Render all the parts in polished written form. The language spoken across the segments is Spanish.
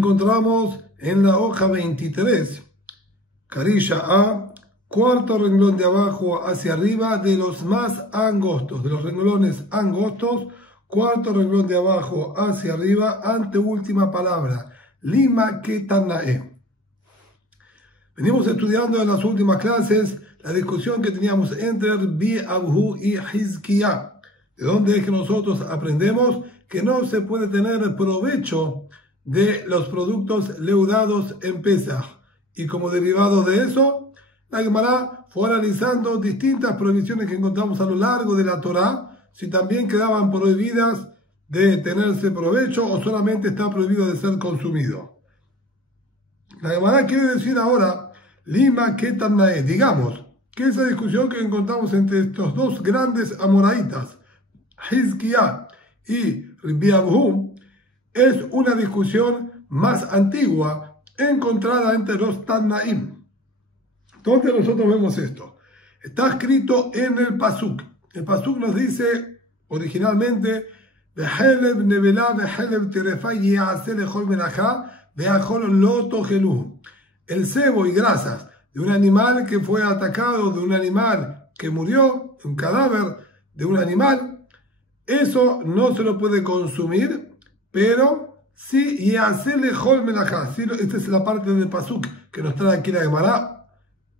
encontramos en la hoja 23, carilla A, cuarto renglón de abajo hacia arriba de los más angostos, de los renglones angostos, cuarto renglón de abajo hacia arriba, anteúltima palabra, lima ketanae. Venimos estudiando en las últimas clases la discusión que teníamos entre Rabbi Abhu y Hizkiah, de donde es que nosotros aprendemos que no se puede tener provecho de los productos leudados en Pesach. Y como derivado de eso, la Gemara fue analizando distintas prohibiciones que encontramos a lo largo de la Torá, si también quedaban prohibidas de tenerse provecho o solamente está prohibido de ser consumido. La Gemara quiere decir ahora, lima ketanae, digamos, que esa discusión que encontramos entre estos dos grandes amoraitas, Hizkiah y Rabbi Abhu, es una discusión más antigua encontrada entre los Tannaim. ¿Dónde nosotros vemos esto? Está escrito en el Pasuk. El Pasuk nos dice originalmente el cebo y grasas de un animal que fue atacado, de un animal que murió, un cadáver de un animal, eso no se lo puede consumir, pero sí, y hacerle hol melajá. Esta es la parte del pasuk que nos trae aquí la Gemara.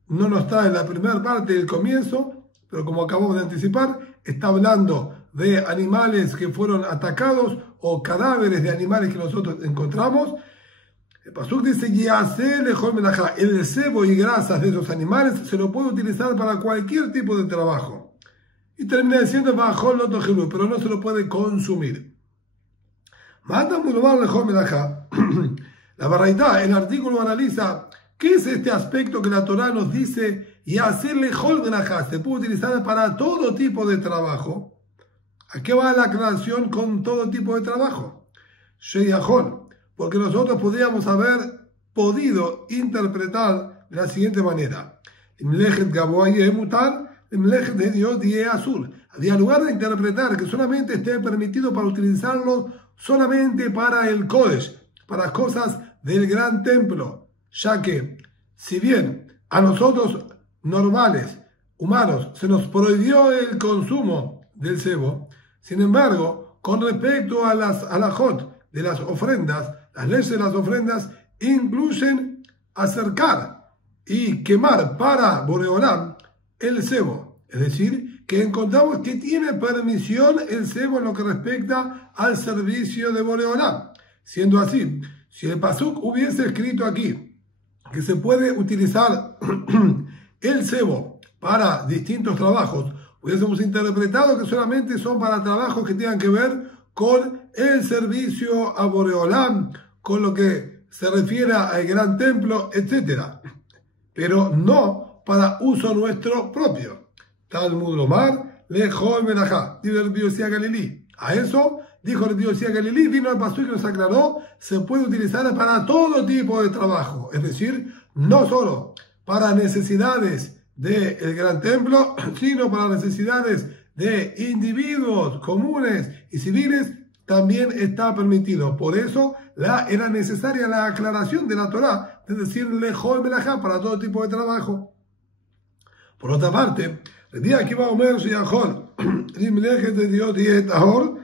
No nos trae la primera parte del comienzo, pero como acabamos de anticipar, está hablando de animales que fueron atacados o cadáveres de animales que nosotros encontramos. El pasuk dice, y hacerle hol melajá. El cebo y grasas de esos animales se lo puede utilizar para cualquier tipo de trabajo. Y termina diciendo, pero no se lo puede consumir. La Baraitá, el artículo analiza qué es este aspecto que la Torá nos dice y hacerle hol melajá, se puede utilizar para todo tipo de trabajo. ¿A qué va la aclaración con todo tipo de trabajo? Sheyahol, porque nosotros podríamos haber podido interpretar de la siguiente manera. Había lugar de interpretar que solamente esté permitido para utilizarlo solamente para el Kodesh, para cosas del gran templo, ya que si bien a nosotros normales, humanos, se nos prohibió el consumo del cebo, sin embargo, con respecto a las halajot de las ofrendas, las leyes de las ofrendas incluyen acercar y quemar para Boreolam el cebo, es decir, que encontramos que tiene permisión el cebo en lo que respecta al servicio de Boreolam. Siendo así, si el pasuk hubiese escrito aquí que se puede utilizar el cebo para distintos trabajos, hubiésemos interpretado que solamente son para trabajos que tengan que ver con el servicio a Boreolam, con lo que se refiere al gran templo, etc. Pero no para uso nuestro propio. Talmud Lomar, lejol melajá, dice el Rabbi Galilí. A eso dijo el Rabbi Galilí, vino al pasuk y nos aclaró, se puede utilizar para todo tipo de trabajo, es decir, no solo para necesidades del gran templo, sino para necesidades de individuos comunes y civiles, también está permitido. Por eso era necesaria la aclaración de la Torá, de decir lejol melajá para todo tipo de trabajo. Por otra parte, Rabbi Akiva Omer Sheyachol Limlechet de Dios y Etahor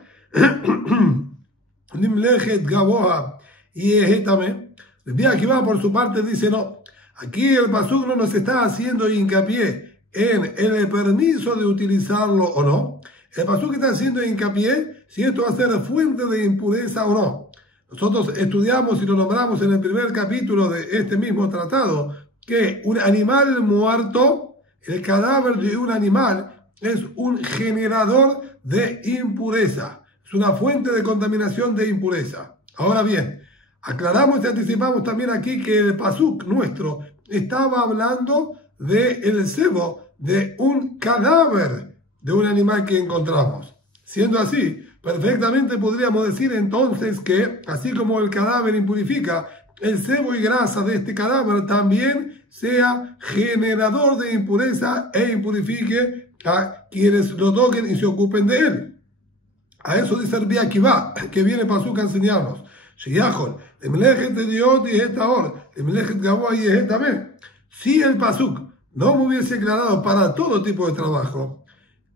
Limlechet Gaboha y Ehetame. Rabbi Akiva por su parte dice no. Aquí el pasuk no nos está haciendo hincapié en el permiso de utilizarlo o no. El pasuk está haciendo hincapié si esto va a ser fuente de impureza o no. Nosotros estudiamos y lo nombramos en el primer capítulo de este mismo tratado que un animal muerto, el cadáver de un animal, es un generador de impureza. Es una fuente de contaminación de impureza. Ahora bien, aclaramos y anticipamos también aquí que el pasuk nuestro estaba hablando del cebo de un cadáver de un animal que encontramos. Siendo así, perfectamente podríamos decir entonces que, así como el cadáver impurifica, el cebo y grasa de este cadáver también sea generador de impureza e impurifique a quienes lo toquen y se ocupen de él. A eso dice Rabbi Akiva, que viene pasuk a enseñarnos. Sheyachol, Lemelejet Diot y Etaor, Lemelejet Gavoa y Etame. Si el pasuk no me hubiese aclarado para todo tipo de trabajo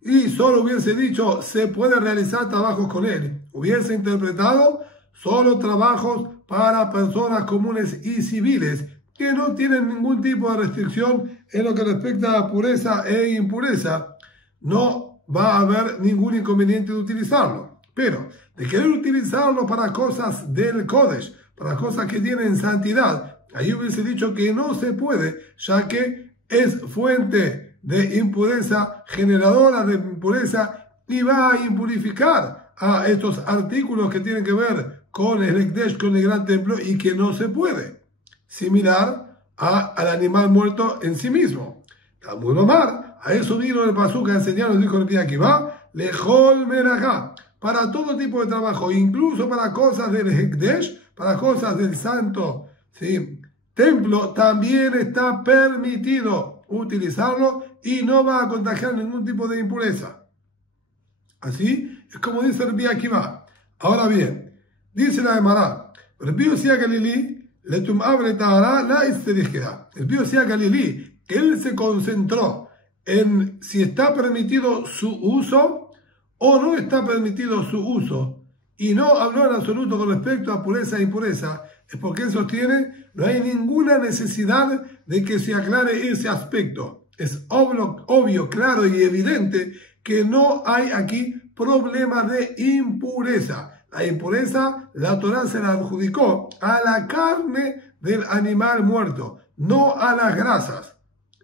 y solo hubiese dicho se puede realizar trabajos con él, hubiese interpretado solo trabajos para personas comunes y civiles que no tienen ningún tipo de restricción en lo que respecta a pureza e impureza, no va a haber ningún inconveniente de utilizarlo. Pero de querer utilizarlo para cosas del Kodesh, para cosas que tienen santidad, ahí hubiese dicho que no se puede, ya que es fuente de impureza, generadora de impureza, y va a impurificar a estos artículos que tienen que ver con el Ekdesh, con el gran templo, y que no se puede. Similar al animal muerto en sí mismo. Talmud Omar, a eso vino el pasuk a enseñarnos, dijo el día que va, lejol merajá, para todo tipo de trabajo, incluso para cosas del Ekdesh, para cosas del santo, ¿sí?, templo, también está permitido utilizarlo y no va a contagiar ningún tipo de impureza. Así es como dice el día que va. Ahora bien, dice la Gemara, el Biosia Galilí, el Biosia Galilí, que él se concentró en si está permitido su uso o no está permitido su uso, y no habló en absoluto con respecto a pureza e impureza, es porque él sostiene no hay ninguna necesidad de que se aclare ese aspecto. Es obvio, claro y evidente que no hay aquí problema de impureza. La impureza, la Torá se la adjudicó a la carne del animal muerto, no a las grasas.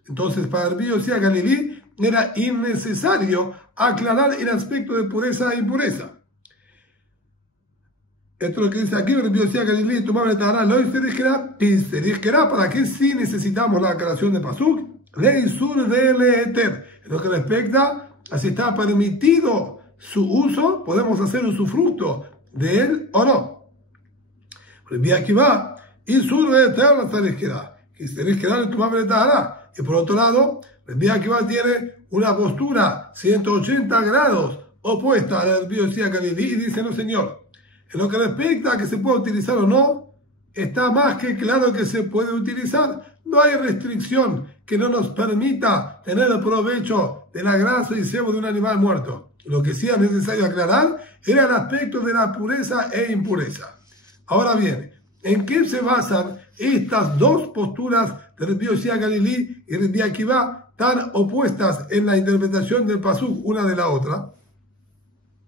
Entonces, para el Biosia Galilí era innecesario aclarar el aspecto de pureza e impureza. Esto es lo que dice aquí, el Biosia Galilí, tu madre Tará, lo dijera, ¿para qué sí necesitamos la aclaración de Pasuk? Leisur de Leeter. En lo que respecta a si está permitido su uso, podemos hacer usufructo de él o no. El día que va, Isur de Leeter la dijera, que se dijera de tu madre Tará. Y por otro lado, el día que va tiene una postura 180 grados opuesta al Biosia Galilí y dice, no señor, en lo que respecta a que se pueda utilizar o no, está más que claro que se puede utilizar. No hay restricción que no nos permita tener el provecho de la grasa y sebo de un animal muerto. Lo que sí es necesario aclarar era el aspecto de la pureza e impureza. Ahora bien, ¿en qué se basan estas dos posturas del Biosia Galilí y del Rabbi Akiva tan opuestas en la interpretación del pasuk una de la otra?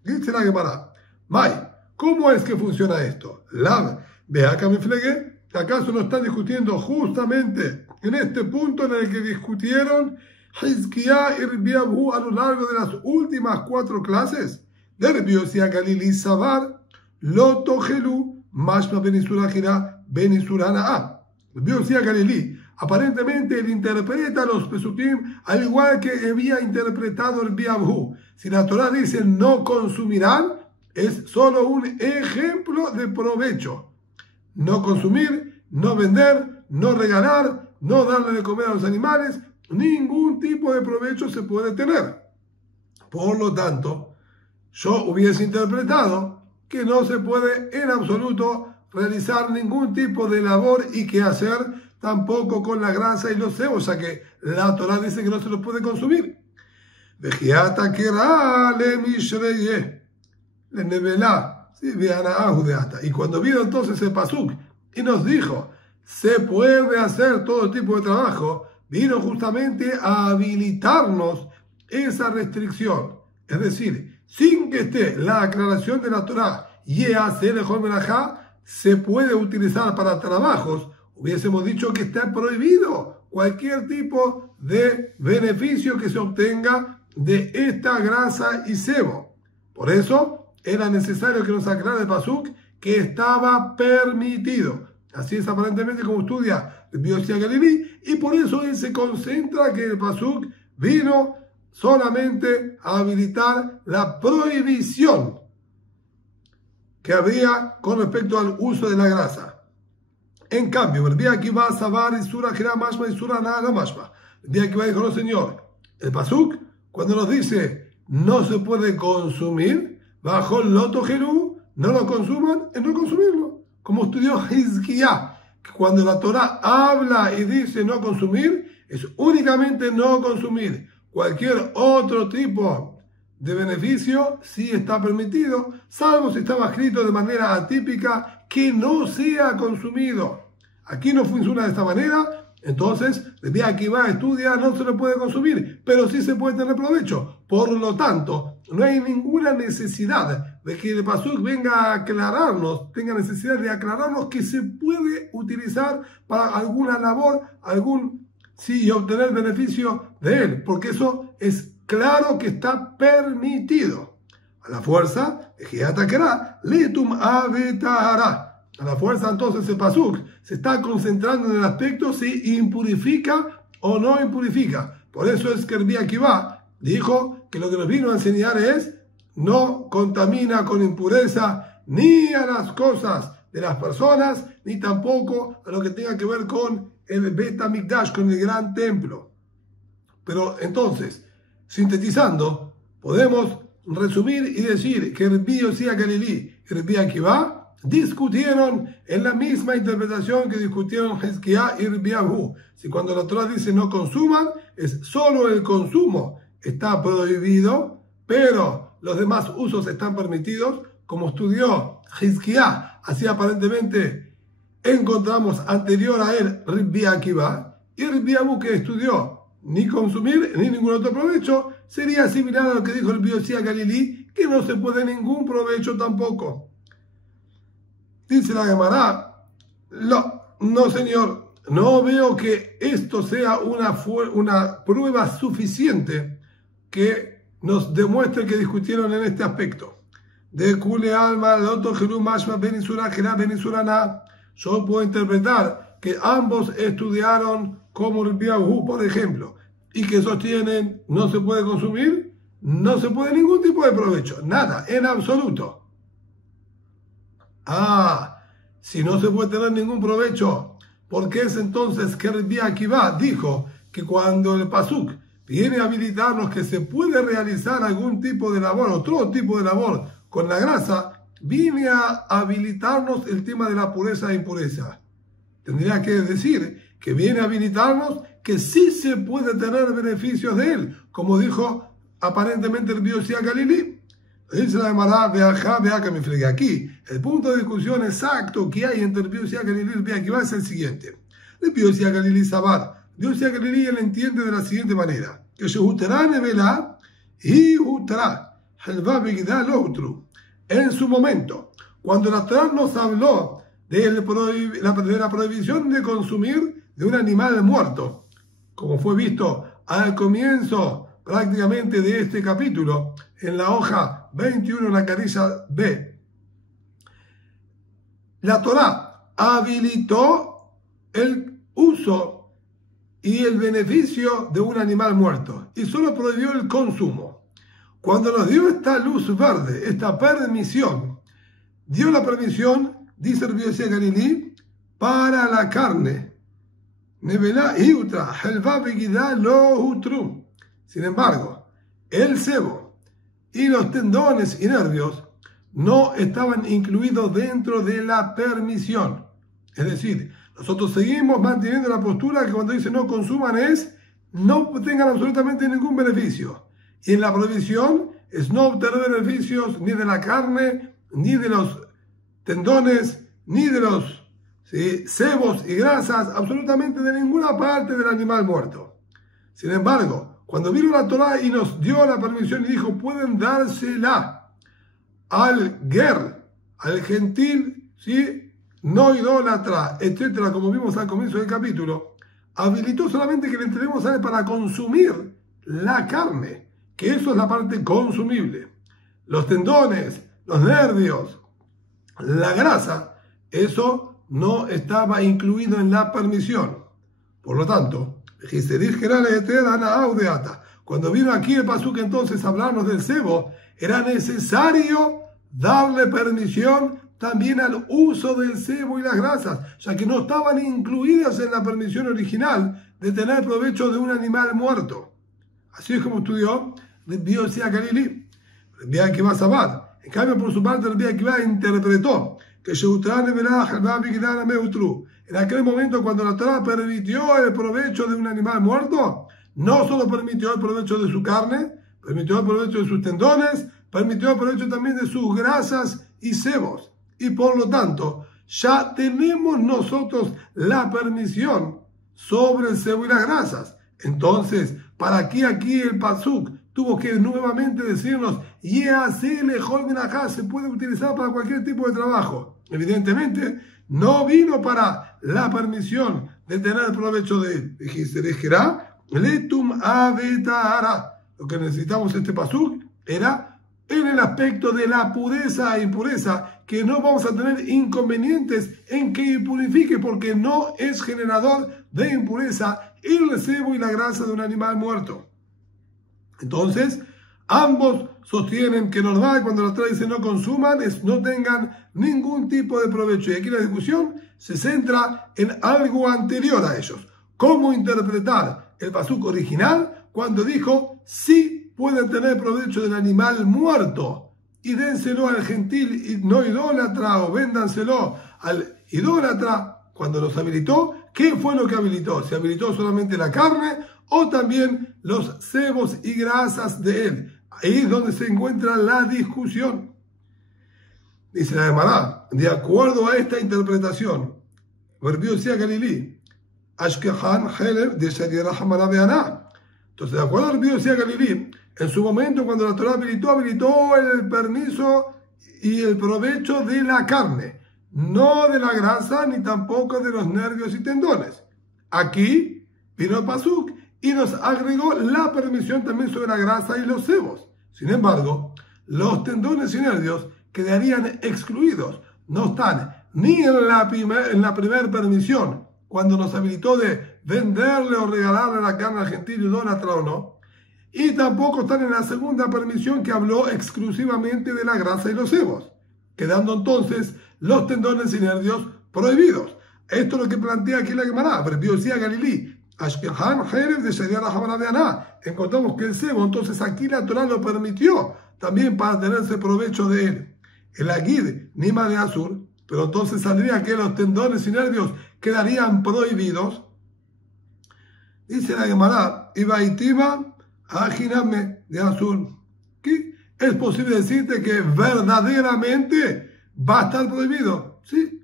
Dice la Gemara, May, ¿cómo es que funciona esto? Lav, ve acá me flegué. ¿Acaso no están discutiendo justamente en este punto en el que discutieron Hizkiah y Rabbi Abu a lo largo de las últimas 4 clases? De Biosia Galilí Sabar, Lo Tojelu, Mashma Benisura Gira, Benisurana A. Biosia Galilí, aparentemente él interpreta los Pesukim al igual que había interpretado el Rabbi Abu. Si la Torah dice no consumirán, es solo un ejemplo de provecho. No consumir, no vender, no regalar, no darle de comer a los animales, ningún tipo de provecho se puede tener. Por lo tanto, yo hubiese interpretado que no se puede en absoluto realizar ningún tipo de labor y que hacer tampoco con la grasa y los cebos, ya que la Torah dice que no se los puede consumir. Vejiata kera le mishreye. Y cuando vino entonces el pasuk y nos dijo se puede hacer todo tipo de trabajo, vino justamente a habilitarnos esa restricción, es decir, sin que esté la aclaración de la Torah se puede utilizar para trabajos, hubiésemos dicho que está prohibido cualquier tipo de beneficio que se obtenga de esta grasa y sebo. Por eso era necesario que nos aclare el pasuk que estaba permitido. Así es aparentemente como estudia el Biosia Galilí, y por eso él se concentra que el pasuk vino solamente a habilitar la prohibición que había con respecto al uso de la grasa. En cambio, el día que va a sabar y sura gira mashma y sura nada la mashma. El día que va dijo, no señor, el pasuk cuando nos dice no se puede consumir, bajo el loto Jerú, no lo consuman, es no consumirlo. como estudió Hizkiah, que cuando la Torá habla y dice no consumir, es únicamente no consumir. Cualquier otro tipo de beneficio sí está permitido, salvo si estaba escrito de manera atípica que no sea consumido. Aquí no funciona de esta manera. Entonces, Rabbi Akiva estudia, no se lo puede consumir, pero sí se puede tener provecho. Por lo tanto, no hay ninguna necesidad de que el pasuk venga a aclararnos, tenga necesidad de aclararnos que se puede utilizar para alguna labor, y obtener beneficio de él, porque eso es claro que está permitido. A la fuerza, letum avetara. A la fuerza, entonces, el pasuk se está concentrando en el aspecto si impurifica o no impurifica. Por eso es que Rabbi Akiva dijo que lo que nos vino a enseñar es no contamina con impureza ni a las cosas de las personas, ni tampoco a lo que tenga que ver con el Bet HaMikdash, con el gran templo. Pero entonces, sintetizando, podemos resumir y decir que Rabbi Yossi HaGalili y Rabbi Akiva discutieron en la misma interpretación que discutieron Hizkiah y Rabbi Abu. Si cuando la Torah dice no consuman, es solo el consumo está prohibido, pero los demás usos están permitidos, como estudió Hizkiah, así aparentemente encontramos anterior a él Rabbi Akiva, y Rabbi Abu, que estudió ni consumir ni ningún otro provecho, sería similar a lo que dijo el Rabbi Yossi HaGalili, que no se puede ningún provecho tampoco. Dice la Gemara, no señor, no veo que esto sea una prueba suficiente que nos demuestre que discutieron en este aspecto. De Kule Alma, Loto Jeru Mashma Benisura Jera Benisurana. Yo puedo interpretar que ambos estudiaron como Rabbi Abu, por ejemplo, y que sostienen no se puede consumir, no se puede ningún tipo de provecho, nada, en absoluto. Si no se puede tener ningún provecho, ¿por qué es entonces que Rabbi Akiva dijo que cuando el pasuk viene a habilitarnos que se puede realizar algún tipo de labor, otro tipo de labor con la grasa, viene a habilitarnos el tema de la pureza e impureza? Tendría que decir que viene a habilitarnos que sí se puede tener beneficios de él, como dijo aparentemente el Rabbi Yossi HaGalili. Dice la Gemara, aquí, el punto de discusión exacto que hay entre Rabbi Yossi HaGalili y Rabbi Akiva es el siguiente. Rabbi Yossi HaGalili Sabar, Rabbi Yossi HaGalili él entiende de la siguiente manera, que en su momento, cuando la Torá nos habló de la prohibición de consumir de un animal muerto, como fue visto al comienzo prácticamente de este capítulo, en la hoja 21, la carilla B, la Torá habilitó el uso y el beneficio de un animal muerto y solo prohibió el consumo. Cuando nos dio esta luz verde, esta permisión, dio la permisión, dice Rabbi Yossi HaGalili, para la carne. Sin embargo, el sebo y los tendones y nervios no estaban incluidos dentro de la permisión. Es decir, nosotros seguimos manteniendo la postura que cuando dice no consuman es no tengan absolutamente ningún beneficio. Y en la prohibición es no obtener beneficios ni de la carne, ni de los tendones, ni de los sebos y grasas, absolutamente de ninguna parte del animal muerto. Sin embargo, cuando vino la Torá y nos dio la permisión y dijo, pueden dársela al ger, al gentil, ¿sí?, no idólatra, etcétera, como vimos al comienzo del capítulo, habilitó solamente que le entreguemos a él para consumir la carne, que eso es la parte consumible. Los tendones, los nervios, la grasa, eso no estaba incluido en la permisión. Por lo tanto, cuando vino aquí el pasuk entonces a hablarnos del sebo, era necesario darle permisión también al uso del sebo y las grasas, ya que no estaban incluidas en la permisión original de tener provecho de un animal muerto. Así es como estudió Rabbi Yossi HaGalili. Rabbi Akiva Sabad, en cambio, por su parte, Rabbi Akiva interpretó que en aquel momento cuando la Torah permitió el provecho de un animal muerto, no solo permitió el provecho de su carne, permitió el provecho de sus tendones, permitió el provecho también de sus grasas y sebos. Y por lo tanto, ya tenemos nosotros la permisión sobre el sebo y las grasas. Entonces, ¿para qué aquí el pasuk tuvo que nuevamente decirnos, se puede utilizar para cualquier tipo de trabajo? Evidentemente, no vino para la permisión de tener provecho de él. Dijiste, letum avetara. Lo que necesitamos este pasuk era en el aspecto de la pureza e impureza, que no vamos a tener inconvenientes en que purifique, porque no es generador de impureza el sebo y la grasa de un animal muerto. Entonces, ambos sostienen que normal cuando la Torah dice no consuman es no tengan ningún tipo de provecho. Y aquí la discusión se centra en algo anterior a ellos. ¿Cómo interpretar el pasuk original cuando dijo sí pueden tener provecho del animal muerto y dénselo al gentil no idólatra o véndanselo al idólatra? Cuando los habilitó, ¿qué fue lo que habilitó? ¿Se habilitó solamente la carne o también los sebos y grasas de él? Ahí es donde se encuentra la discusión. Dice la Gemara, de acuerdo a esta interpretación, entonces, de acuerdo a Rabbi Yossi Galilí, en su momento cuando la Torah habilitó el permiso y el provecho de la carne, no de la grasa ni tampoco de los nervios y tendones. Aquí vino el pasuk y nos agregó la permisión también sobre la grasa y los sebos. Sin embargo, los tendones y nervios quedarían excluidos. No están ni en la primera permisión, cuando nos habilitó de venderle o regalarle la carne al gentil idólatra o no, y tampoco están en la segunda permisión que habló exclusivamente de la grasa y los sebos, quedando entonces los tendones y nervios prohibidos. Esto es lo que plantea aquí la Gemara, Rabbi Yossi Galilí. Encontramos que el sebo, entonces aquí la Torah lo permitió también para tenerse provecho de él. El agid, nima de azur, pero entonces saldría que los tendones y nervios quedarían prohibidos. Dice la Gemara, Ibaitima ajiname de azur. ¿Qué? ¿Es posible decirte que verdaderamente va a estar prohibido? ¿Sí?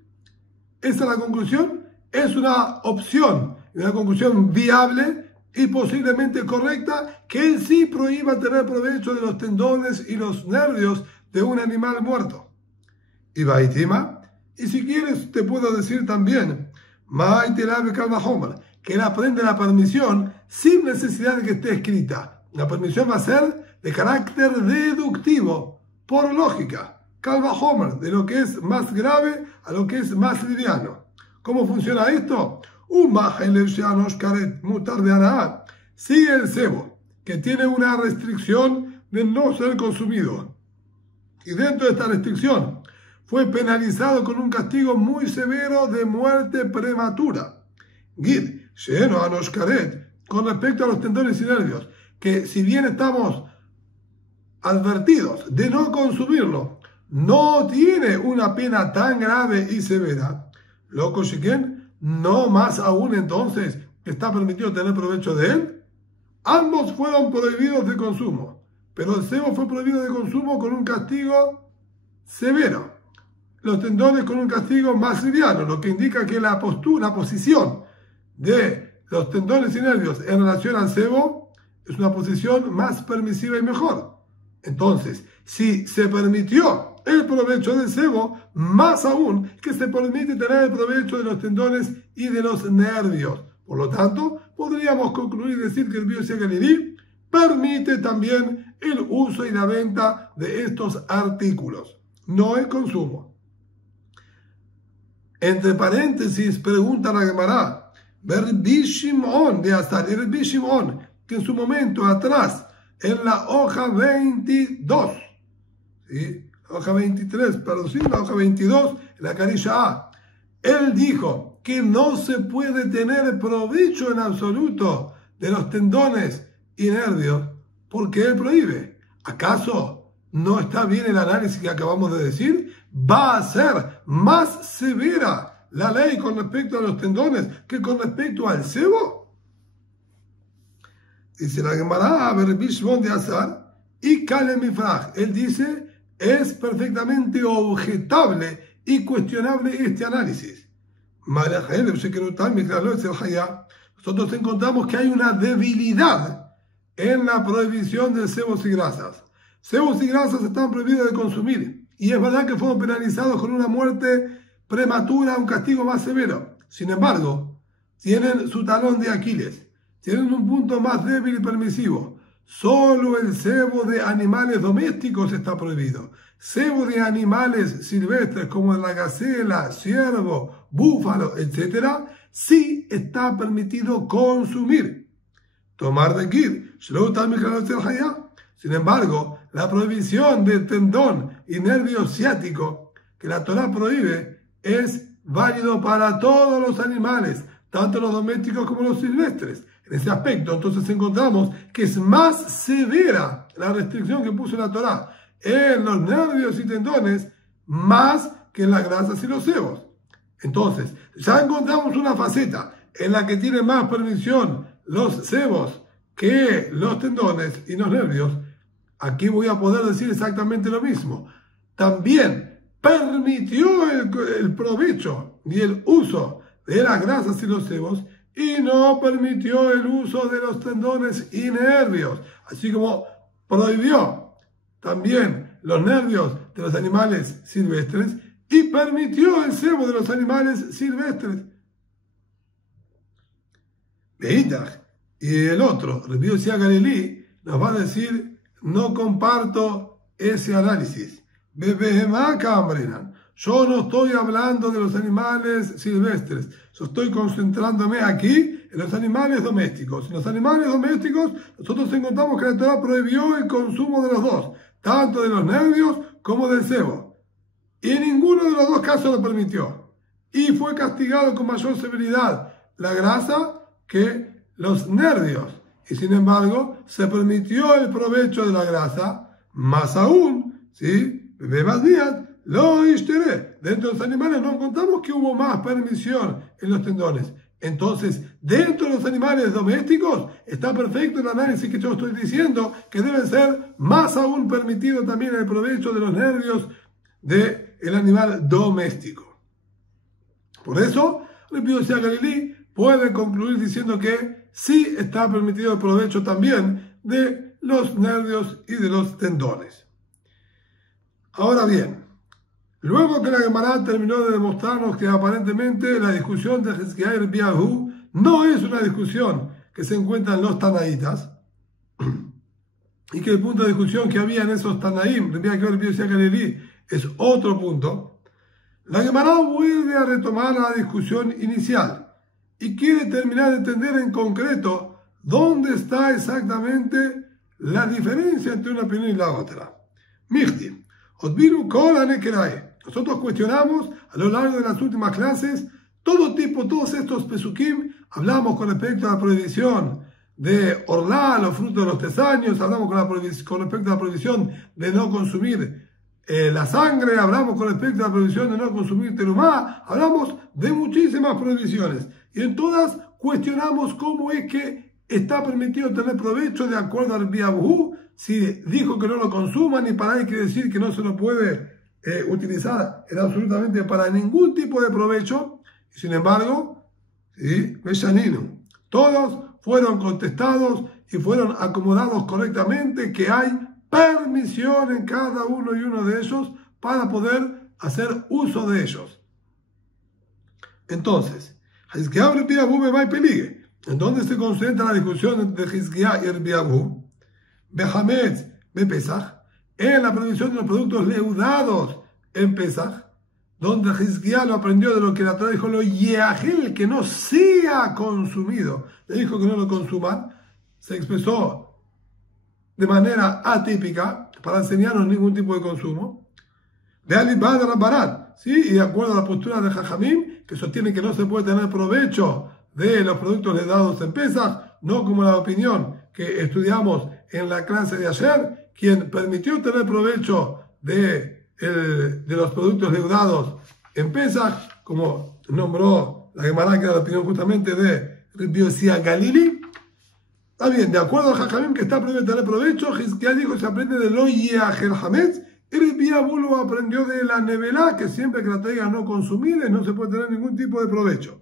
Esa es la conclusión. Es una opción, una conclusión viable y posiblemente correcta, que él sí prohíba tener provecho de los tendones y los nervios de un animal muerto. Ibaitima. Y si quieres, te puedo decir también, que él aprende la permisión sin necesidad de que esté escrita. La permisión va a ser de carácter deductivo, por lógica. Kalva Homer, de lo que es más grave a lo que es más liviano. ¿Cómo funciona esto? Si el sebo, que tiene una restricción de no ser consumido, y dentro de esta restricción fue penalizado con un castigo muy severo de muerte prematura. Gid, Sheno Anoshkaret, con respecto a los tendones y nervios, que si bien estamos advertidos de no consumirlo, no tiene una pena tan grave y severa. Loco Shiken, no más aún entonces está permitido tener provecho de él. Ambos fueron prohibidos de consumo, pero el sebo fue prohibido de consumo con un castigo severo. Los tendones con un castigo más liviano, lo que indica que la posición de los tendones y nervios en relación al sebo es una posición más permisiva y mejor. Entonces, si se permitió el provecho del sebo, más aún que se permite tener el provecho de los tendones y de los nervios. Por lo tanto, podríamos concluir y decir que el Rabbi Yossi Galilí permite también el uso y la venta de estos artículos, no el consumo. Entre paréntesis, pregunta la Gemara, Rabbi Shimon de Asar, y Rabbi Shimon, que en su momento atrás, en la hoja 22, ¿sí? Hoja 23, perdón, sí, la hoja 22, en la carilla A, él dijo que no se puede tener provecho en absoluto de los tendones y nervios, porque él prohíbe. ¿Acaso no está bien el análisis que acabamos de decir? va a ser más severa la ley con respecto a los tendones que con respecto al cebo? Dice la Gemara, Rabbi Shimon de Azar, y Kalem Ifrach. Él dice, es perfectamente objetable y cuestionable este análisis. Nosotros encontramos que hay una debilidad en la prohibición de cebos y grasas. Cebos y grasas están prohibidos de consumir, y es verdad que fueron penalizados con una muerte prematura, un castigo más severo. Sin embargo, tienen su talón de Aquiles, tienen un punto más débil y permisivo. Solo el cebo de animales domésticos está prohibido. Cebo de animales silvestres como la gacela, ciervo, búfalo, etc., sí está permitido consumir. Tomar de kir. Sin embargo, la prohibición del tendón y nervio ciático que la Torá prohíbe es válido para todos los animales, tanto los domésticos como los silvestres. En ese aspecto, entonces encontramos que es más severa la restricción que puso la Torá en los nervios y tendones, más que en las grasas y los cebos. Entonces, ya encontramos una faceta en la que tiene más permisión los cebos que los tendones y los nervios. Aquí voy a poder decir exactamente lo mismo. También permitió el provecho y el uso de las grasas y los cebos, y no permitió el uso de los tendones y nervios, así como prohibió también los nervios de los animales silvestres y permitió el cebo de los animales silvestres. Y el otro, Rabbi Yosia Galilí, nos va a decir, no comparto ese análisis. Yo no estoy hablando de los animales silvestres, yo estoy concentrándome aquí en los animales domésticos. En los animales domésticos nosotros encontramos que la Torá prohibió el consumo de los dos, tanto de los nervios como del cebo. Y en ninguno de los dos casos lo permitió. Y fue castigado con mayor severidad la grasa que los nervios. Y sin embargo, se permitió el provecho de la grasa, más aún, ¿sí? Más días. Lo ishteré. Dentro de los animales no encontramos que hubo más permisión en los tendones. Entonces, dentro de los animales domésticos está perfecto el análisis que yo estoy diciendo, que debe ser más aún permitido también el provecho de los nervios del animal doméstico. Por eso, Rabbi Yosia Galilí puede concluir diciendo que sí está permitido el provecho también de los nervios y de los tendones. Ahora bien, luego que la Gemara terminó de demostrarnos que aparentemente la discusión de Hizkiah y Rabbi Abahu no es una discusión que se encuentra en los Tanaítas, y que el punto de discusión que había en esos Tanaim, Rabbi Yosia Galilí, es otro punto, la Gemara vuelve a retomar la discusión inicial y quiere terminar de entender en concreto dónde está exactamente la diferencia entre una opinión y la otra. Michti. Nosotros cuestionamos a lo largo de las últimas clases todos estos pesukim. Hablamos con respecto a la prohibición de orlar los frutos de los tesaños, hablamos con respecto a la prohibición de no consumir la sangre, hablamos con respecto a la prohibición de no consumir terumá, hablamos de muchísimas prohibiciones y en todas cuestionamos cómo es que está permitido tener provecho de acuerdo al Rabbi Abahu. Si dijo que no lo consuman, y para ahí quiere decir que no se lo puede utilizar absolutamente para ningún tipo de provecho. Y sin embargo, ¿sí? Todos fueron contestados y fueron acomodados correctamente, que hay permisión en cada uno y uno de ellos para poder hacer uso de ellos. Entonces, ¿en dónde se concentra la discusión de Hizkiah y Rabbi Abahu? Behametz, Pesach, en la prohibición de los productos leudados en Pesach, donde Hizkiah lo aprendió de lo que la Torá dijo, lo yeahel, que no sea consumido, le dijo que no lo consuman, se expresó de manera atípica para enseñarnos ningún tipo de consumo. De Alibad Rabbanan, ¿sí? Y de acuerdo a la postura de Jajamim, que sostiene que no se puede tener provecho de los productos leudados en Pesach, no como la opinión que estudiamos en la clase de ayer, quien permitió tener provecho de de los productos leudados en Pesach, como nombró la Gemara, que era la opinión justamente de Rabbi Yossi Galili. Está bien, de acuerdo a Jajamim que está prohibido tener provecho, Hizkiá dijo se aprende de lo Yeachel Hametz, y Rabbi Abu lo aprendió de la Nevelá, que siempre que la traiga no consumida no se puede tener ningún tipo de provecho.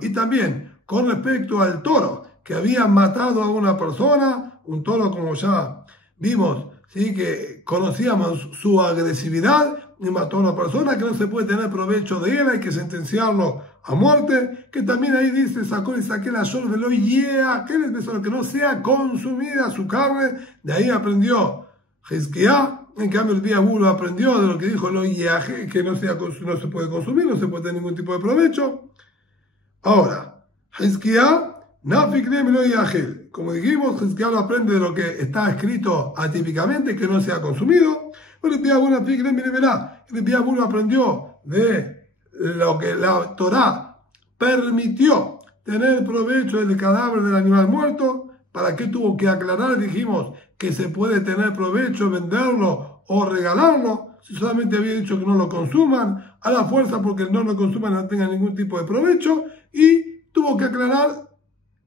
Y también con respecto al toro que había matado a una persona, un toro como ya vimos, ¿sí? Que conocíamos su agresividad y mató a una persona, que no se puede tener provecho de él, hay que sentenciarlo a muerte, que también ahí dice, sacó y saqué la shor velo yea, que no sea consumida su carne, de ahí aprendió Hizkiá. En cambio el Abu lo aprendió de lo que dijo lo yea, que no se puede consumir, no se puede tener ningún tipo de provecho. Ahora, Hizkiá, como dijimos, Hizkiá lo aprende de lo que está escrito atípicamente, que no se ha consumido. Pero el Abu lo aprendió de lo que la Torá permitió tener provecho del cadáver del animal muerto. ¿Para qué tuvo que aclarar? Dijimos que se puede tener provecho, venderlo o regalarlo. Si solamente había dicho que no lo consuman, a la fuerza porque no lo consuman no tenga ningún tipo de provecho, y tuvo que aclarar,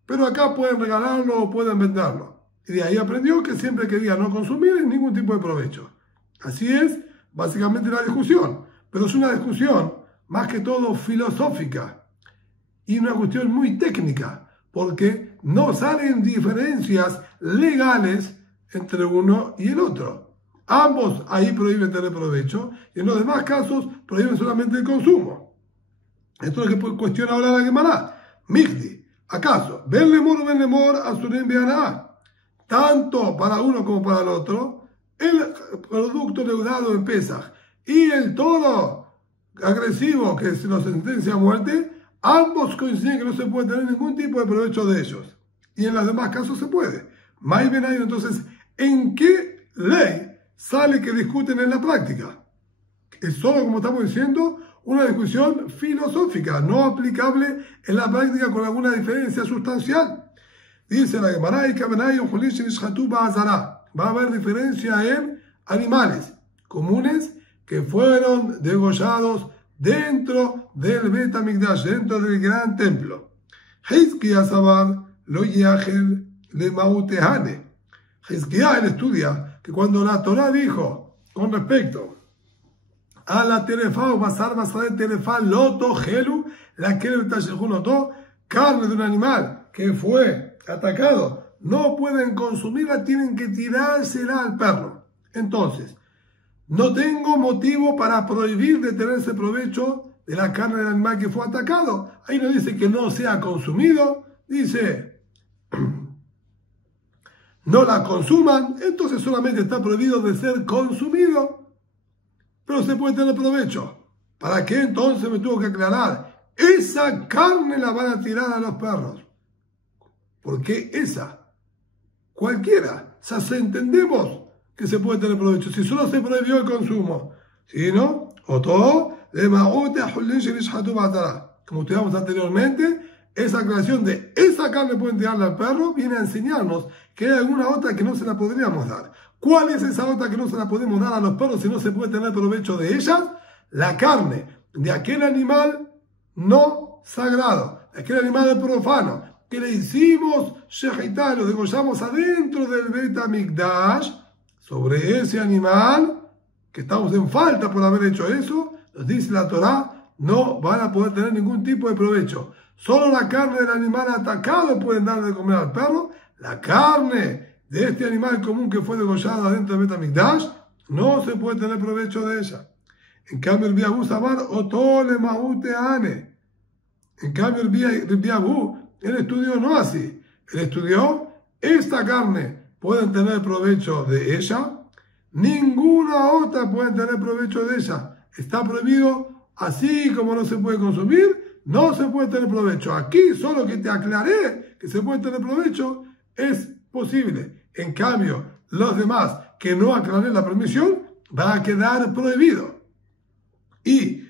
pero acá pueden regalarlo o pueden venderlo. Y de ahí aprendió que siempre que diga no consumir, ningún tipo de provecho. Así es básicamente la discusión, pero es una discusión más que todo filosófica y una cuestión muy técnica, porque no salen diferencias legales entre uno y el otro. Ambos ahí prohíben tener provecho y en los demás casos prohíben solamente el consumo. Esto es lo que cuestiona ahora la Gemara. Migdi, ¿acaso? Ben lemor, asurim be'anah. Tanto para uno como para el otro, el producto leudado en Pesach y el toro agresivo que se lo sentencia a muerte, ambos coinciden que no se puede tener ningún tipo de provecho de ellos. Y en los demás casos se puede. May Benayu, entonces, ¿en qué ley sale que discuten en la práctica? Es solo, como estamos diciendo, una discusión filosófica, no aplicable en la práctica con alguna diferencia sustancial. Dice la Gemara, va a haber diferencia en animales comunes que fueron degollados dentro del Bet HaMikdash, dentro del gran templo. Hizkiá Sabar lo yachel le mautehane. Hizkiá, él estudia que cuando la Torá dijo con respecto a la terefa o basar de terefa loto gelu, la que carne de un animal que fue atacado, no pueden consumirla, tienen que tirársela al perro. Entonces, no tengo motivo para prohibir de tenerse provecho de la carne del animal que fue atacado. Ahí no dice que no sea consumido, dice no la consuman, entonces solamente está prohibido de ser consumido, pero se puede tener provecho. ¿Para qué entonces me tuvo que aclarar? Esa carne la van a tirar a los perros. ¿Por qué esa? Cualquiera. O sea, entendemos que se puede tener provecho. Si solo se prohibió el consumo, ¿sí, no? O todo, como estudiamos anteriormente, esa aclaración de esa carne pueden tirarla al perro viene a enseñarnos que hay alguna otra que no se la podríamos dar. ¿Cuál es esa otra que no se la podemos dar a los perros si no se puede tener provecho de ellas? La carne de aquel animal no sagrado, de aquel animal profano, que le hicimos shechitá, lo degollamos adentro del Bet HaMikdash. Sobre ese animal, que estamos en falta por haber hecho eso, nos dice la Torá, no van a poder tener ningún tipo de provecho. Solo la carne del animal atacado pueden darle de comer al perro. La carne de este animal común que fue degollado adentro del Bet HaMikdash, no se puede tener provecho de ella. En cambio, el Abu Sabar, otole mahuteane. En cambio, el Abu, él estudió no así. Él estudió esta carne. Pueden tener provecho de ella, ninguna otra puede tener provecho de ella. Está prohibido, así como no se puede consumir, no se puede tener provecho. Aquí solo que te aclaré que se puede tener provecho es posible. En cambio, los demás que no aclaré la permisión, va a quedar prohibido. Y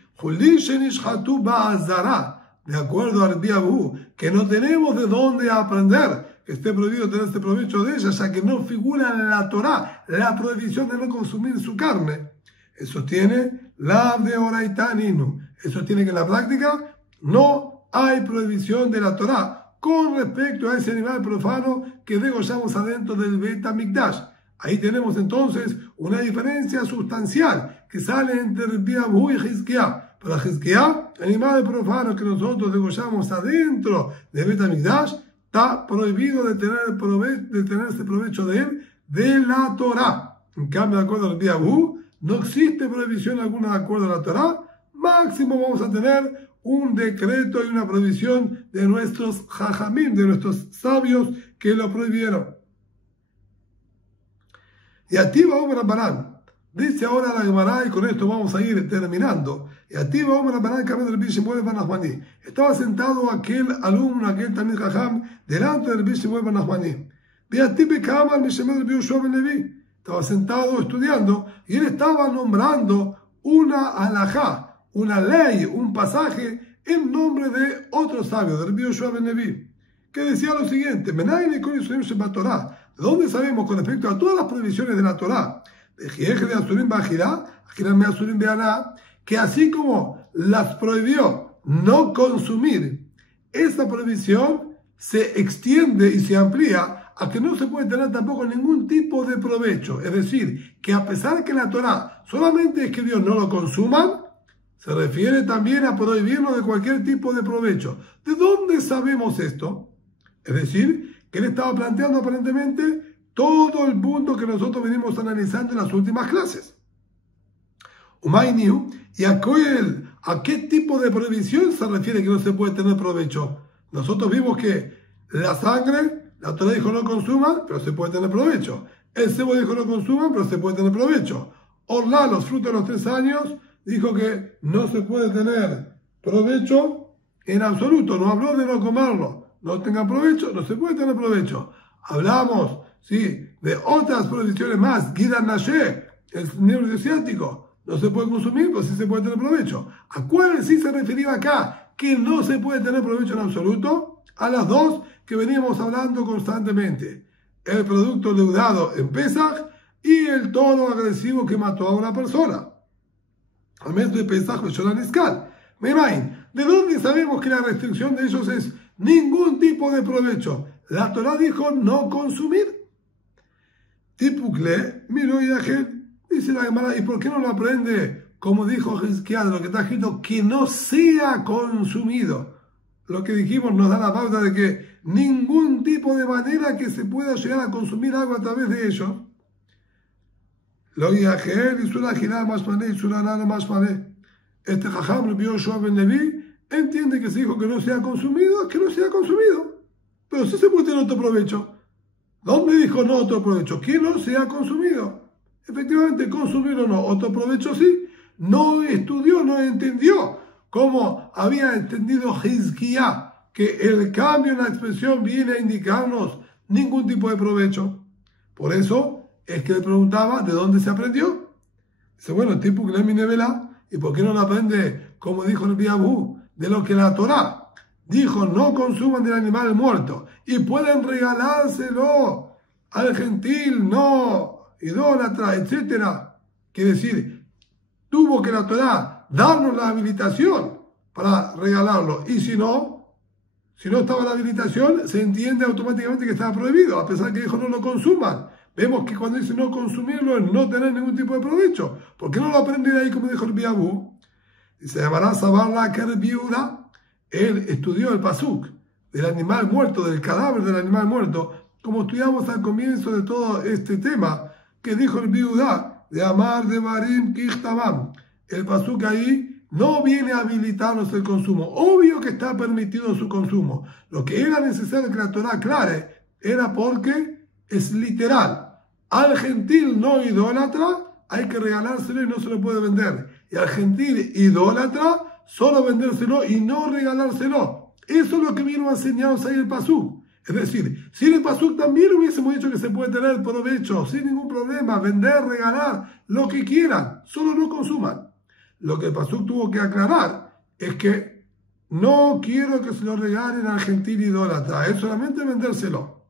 de acuerdo al Rabbi Abu, que no tenemos de dónde aprender que esté prohibido tener este provecho de ella, ya que no figura en la Torá la prohibición de no consumir su carne. Eso tiene la de Oraitaninu. Eso tiene que en la práctica no hay prohibición de la Torá con respecto a ese animal profano que degollamos adentro del Bet HaMikdash. Ahí tenemos entonces una diferencia sustancial que sale entre Rabbi Abahu y Hizkiah. Para Hizkiah, el animal profano que nosotros degollamos adentro del Bet HaMikdash está prohibido de tenerse provecho de él de la Torá. En cambio, de acuerdo a Rabbi Abahu, no existe prohibición alguna de acuerdo a la Torá. Máximo vamos a tener un decreto y una prohibición de nuestros jajamim, de nuestros sabios que lo prohibieron. Y Ativa Omer Rabbanan, dice ahora la Gemara, y con esto vamos a ir terminando. Y Ativa Omer Rabbanan, que Rabbi Shmuel ben Nachmani, estaba sentado aquel alumno, aquel Talmid Jajam, delante de Rabbi Shmuel ben Nachmani. Estaba sentado estudiando y él estaba nombrando una alajá, una ley, un pasaje en nombre de otro sabio, de Rabbi Yoshua ben Levi, que decía lo siguiente: ¿de dónde sabemos con respecto a todas las prohibiciones de la Torá, que así como las prohibió no consumir, esa prohibición se extiende y se amplía a que no se puede tener tampoco ningún tipo de provecho? Es decir, que a pesar de que la Torá solamente escribió no lo consuman, se refiere también a prohibirlo de cualquier tipo de provecho. ¿De dónde sabemos esto? Es decir, que él estaba planteando aparentemente todo el punto que nosotros venimos analizando en las últimas clases. ¿Y a qué tipo de prohibición se refiere que no se puede tener provecho? Nosotros vimos que la sangre, la Torá dijo no consuman, pero se puede tener provecho. El cebo dijo no consuman, pero se puede tener provecho. Orla, los frutos de los 3 años, dijo que no se puede tener provecho en absoluto. No habló de no comerlo. No tengan provecho, no se puede tener provecho. Hablamos, sí, de otras prohibiciones más. Gidan Nashe, el nervio ciático, no se puede consumir, pero sí se puede tener provecho. ¿A cuál sí se refería acá que no se puede tener provecho en absoluto? A las dos que veníamos hablando constantemente. El producto leudado en Pesach y el toro agresivo que mató a una persona. Al mes de Pesach, ¿de dónde sabemos que la restricción de ellos es ningún tipo de provecho? La Torá dijo no consumir. Tipukle, miro y dice la Gemara, ¿y por qué no lo aprende como dijo Hizkiah, lo que está escrito, que no sea consumido? Lo que dijimos nos da la pauta de que ningún tipo de manera que se pueda llegar a consumir algo a través de ellos. Lo Yajer y Surah Girá más mané y Surah Nana más mané. Este Jajam Rabbi Yoshua ben Levi entiende que se dijo que no sea consumido, que no sea consumido. Pero sí se puede tener otro provecho. ¿Dónde dijo no otro provecho? Que no sea consumido. Efectivamente, consumir o no, otro provecho sí. No estudió, no entendió cómo había entendido Hizkiah, que el cambio en la expresión viene a indicarnos ningún tipo de provecho. Por eso es que le preguntaba de dónde se aprendió. Dice, bueno, tipo que mi nevela, ¿y por qué no lo aprende como dijo el Abahu? De lo que la Torá dijo, no consuman del animal muerto y pueden regalárselo al gentil, no idólatra, etcétera. Quiere decir, tuvo que la Torá darnos la habilitación para regalarlo, y si no estaba la habilitación, se entiende automáticamente que estaba prohibido, a pesar que dijo no lo consuman. Vemos que cuando dice no consumirlo es no tener ningún tipo de provecho. ¿Por qué no lo aprende de ahí como dijo el Abahu? Y se llamará Sabarla Kerbiuda. Él estudió el pasuk del animal muerto, del cadáver del animal muerto, como estudiamos al comienzo de todo este tema, que dijo el Biudá, de Amar de Barim Kichtabam. El pasuk ahí no viene a habilitarnos el consumo. Obvio que está permitido su consumo. Lo que era necesario que la Torá aclare era porque es literal. Al gentil no idólatra hay que regalárselo y no se lo puede vender. Y al gentil idólatra solo vendérselo y no regalárselo. Eso es lo que vino a enseñarnos ahí el pasuk. Es decir, si en el pasuk también hubiésemos dicho que se puede tener provecho sin ningún problema, vender, regalar, lo que quieran, solo no consuman. Lo que el pasuk tuvo que aclarar es que no quiero que se lo regalen al gentil idólatra, es solamente vendérselo.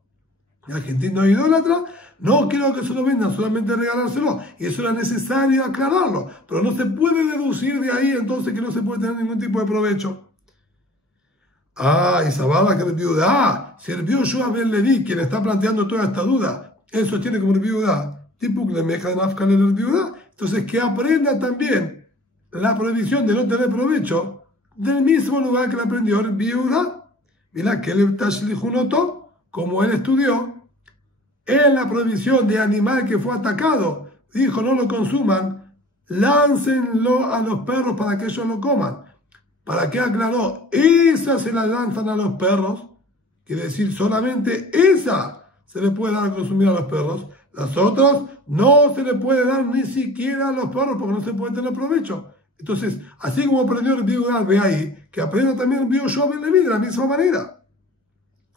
El argentino idólatra, no quiero que se lo vendan, solamente regalárselo. Y eso era necesario aclararlo. Pero no se puede deducir de ahí entonces que no se puede tener ningún tipo de provecho. Y Sababa que el viuda, si el Yoshua Ben Levi, quien está planteando toda esta duda, él sostiene como el viuda, tipo que le meja nafkan el viuda, entonces que aprenda también la prohibición de no tener provecho del mismo lugar que le aprendió el viuda. Mira que el Tashlihunoto, como él estudió, en la prohibición de animal que fue atacado, dijo no lo consuman, láncenlo a los perros para que ellos lo coman. ¿Para qué aclaró? Esa se la lanzan a los perros, quiere decir solamente esa se le puede dar a consumir a los perros, las otras no se le puede dar ni siquiera a los perros porque no se puede tener provecho. Entonces, así como aprendió el Biuda de ahí, que aprenda también el Yoshua Ben Levi de la misma manera.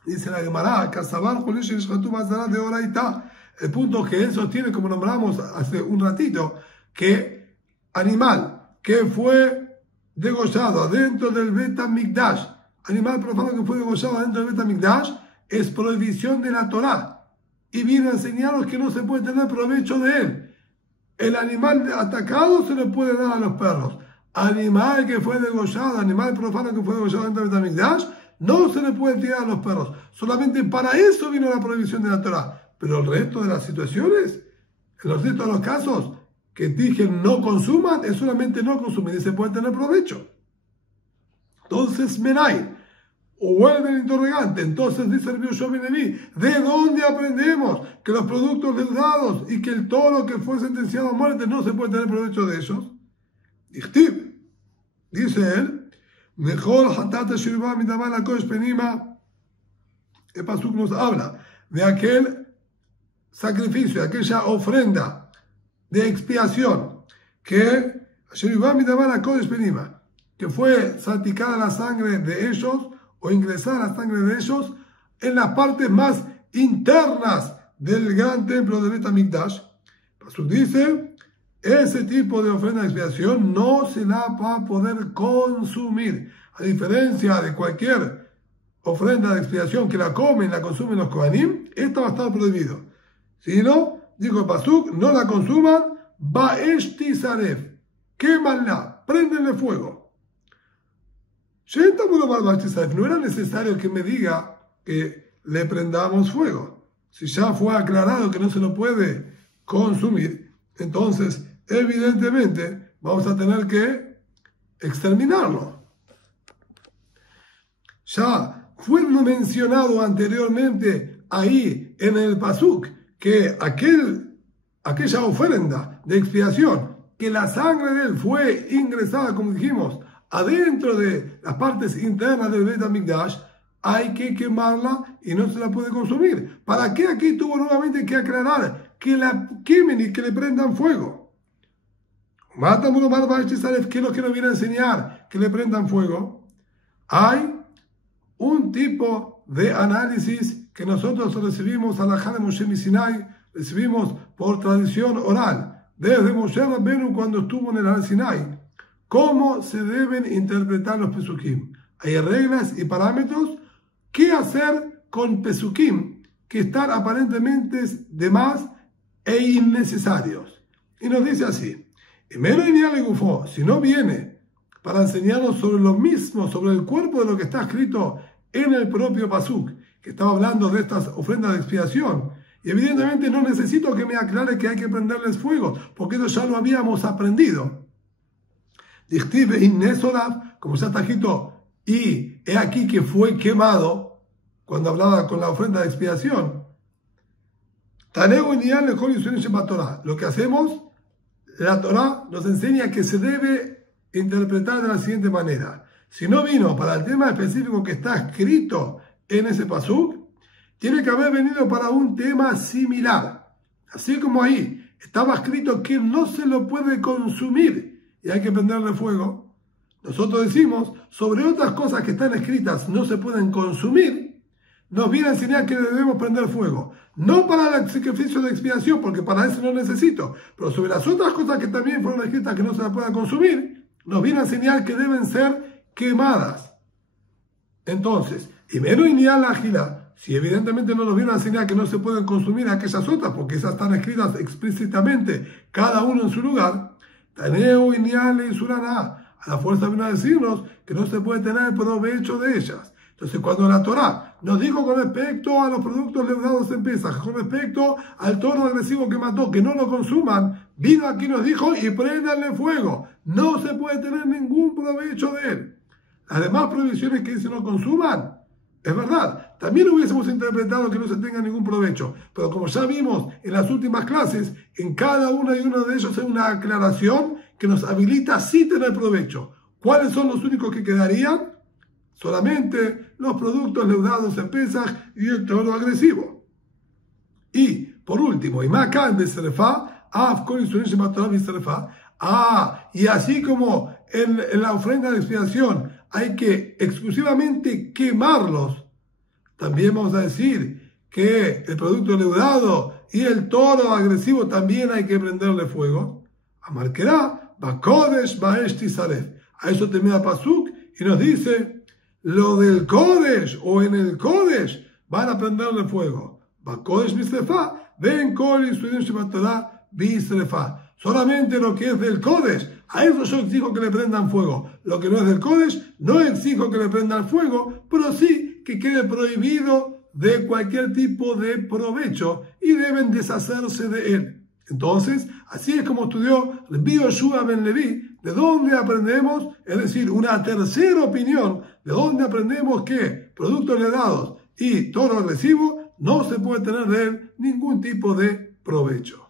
Dice la Gemara, de Oraita, el punto que él sostiene, como nombramos hace un ratito, que animal que fue degollado adentro del Bet HaMikdash, animal profano que fue degollado adentro del Bet HaMikdash, es prohibición de la Torá. Y viene a enseñarnos que no se puede tener provecho de él. El animal atacado se le puede dar a los perros. Animal que fue degollado, animal profano que fue degollado dentro del Bet HaMikdash, no se le puede tirar a los perros. Solamente para eso vino la prohibición de la Torá. Pero el resto de las situaciones, en los restos de los casos que dije no consuman, es solamente no consumen y se puede tener provecho. Entonces, Menay, o vuelve el interrogante, entonces dice el Yoshua Ben Levi, ¿de dónde aprendemos que los productos deudados y que el toro que fue sentenciado a muerte no se puede tener provecho de ellos? Dice él, mejor hatata shirba mitamar la kosh penima. El pasuk nos habla de aquel sacrificio, de aquella ofrenda de expiación que shirba mitamar la kosh penima, que fue salpicada la sangre de ellos o ingresada la sangre de ellos en las partes más internas del gran templo de Bet HaMikdash. El pasuk dice, ese tipo de ofrenda de expiación no se la va a poder consumir. A diferencia de cualquier ofrenda de expiación que la comen, la consumen los Kohanim, esta va a estar prohibido. Si no, dijo el pasuk, no la consuman, ba'esh tisaref, quémanla, préndenle fuego. No era necesario que me diga que le prendamos fuego. Si ya fue aclarado que no se lo puede consumir, entonces evidentemente vamos a tener que exterminarlo. Ya fue mencionado anteriormente ahí en el pasuk que aquella ofrenda de expiación, que la sangre de él fue ingresada, como dijimos, adentro de las partes internas del Bet HaMikdash, hay que quemarla y no se la puede consumir. ¿Para qué aquí tuvo nuevamente que aclarar que la quemen y que le prendan fuego? ¿Qué es lo que nos viene a enseñar que le prendan fuego? Hay un tipo de análisis que nosotros recibimos a la Hana Moshe Sinai, recibimos por tradición oral, desde Moshe Rabbenu cuando estuvo en el Har Sinai, cómo se deben interpretar los pesukim. Hay reglas y parámetros. ¿Qué hacer con pesukim que están aparentemente de más e innecesarios? Y nos dice así, si no viene para enseñarnos sobre lo mismo, sobre el cuerpo de lo que está escrito en el propio pasuk, que estaba hablando de estas ofrendas de expiación, y evidentemente no necesito que me aclare que hay que prenderles fuego, porque eso ya lo habíamos aprendido. Como ya está escrito, y he aquí que fue quemado, cuando hablaba con la ofrenda de expiación. Lo que hacemos, la Torá nos enseña que se debe interpretar de la siguiente manera. Si no vino para el tema específico que está escrito en ese pasuk, tiene que haber venido para un tema similar. Así como ahí estaba escrito que no se lo puede consumir y hay que prenderle fuego, nosotros decimos, sobre otras cosas que están escritas no se pueden consumir, nos viene a enseñar que debemos prender fuego. No para el sacrificio de expiación, porque para eso no necesito, pero sobre las otras cosas que también fueron escritas que no se las puedan consumir, nos viene a enseñar que deben ser quemadas. Entonces, y menos la ágila, si evidentemente no nos viene a enseñar que no se pueden consumir aquellas otras, porque esas están escritas explícitamente, cada uno en su lugar, Taneo, Iniale y Suraná, a la fuerza vino a decirnos que no se puede tener provecho de ellas. Entonces, cuando la Torá nos dijo con respecto a los productos leudados en Pesaj, con respecto al toro agresivo que mató, que no lo consuman, vino aquí y nos dijo, y préndanle fuego. No se puede tener ningún provecho de él. Las demás prohibiciones que dicen no consuman, es verdad. También hubiésemos interpretado que no se tenga ningún provecho. Pero como ya vimos en las últimas clases, en cada uno y uno de ellos hay una aclaración que nos habilita sí tener provecho. ¿Cuáles son los únicos que quedarían? Solamente los productos leudados en Pesaj y el toro agresivo. Y, por último, y así como en la ofrenda de expiación hay que exclusivamente quemarlos, también vamos a decir que el producto leudado y el toro agresivo también hay que prenderle fuego. Amarquerá, Bakodesh, Baeshti Saref. A eso termina Pasuk y nos dice: lo del Kodesh o en el Kodesh van a prenderle fuego. Bakodesh Bisrefa, ven Kol y Sudim Shebatorá Bisrefa. Solamente lo que es del Kodesh, a eso yo exijo que le prendan fuego. Lo que no es del Kodesh, no exijo que le prendan fuego, pero sí que quede prohibido de cualquier tipo de provecho y deben deshacerse de él. Entonces, así es como estudió Rabbi Yoshua ben Levi, de donde aprendemos, es decir, una tercera opinión, de donde aprendemos que productos ledados y toro agresivo no se puede tener de él ningún tipo de provecho.